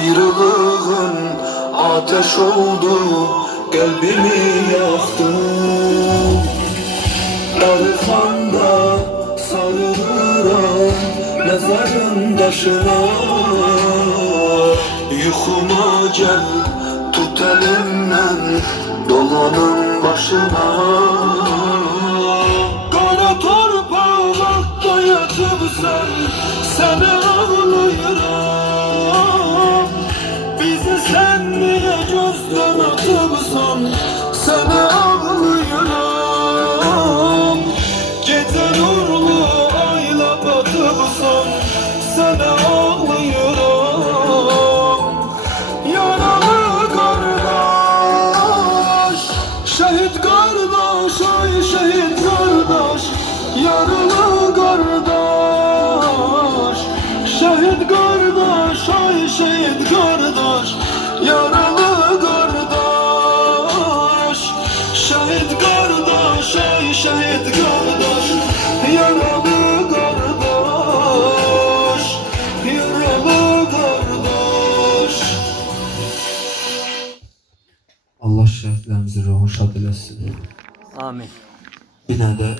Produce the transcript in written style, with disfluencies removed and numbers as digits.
Ayrılığın ateş oldu, kalbimi yaktı. Darıxanda sarılıram mezarın taşına. Yuxuma gel, tut elimden, dolanın başına. Kara torpaqda yatıbsan, səni ağlayıram. Bizi sen niye gözden atıbsan, səni ağlayıram. Gece nurlu ayla batıbsan, səni ağlayıram. Yaralı kardeş, şehit kardeş, ay şehit kardeş. Yaralı kardeş, şehit kardeş, ay şehit kardeş. Yaralı kardeş, şehit kardeş, ay şehit kardeş. Yaralı kardeş, yaralı kardeş. Allah şəhidlərimizin ruhunu şad eləsin. Amin. Bir dənə də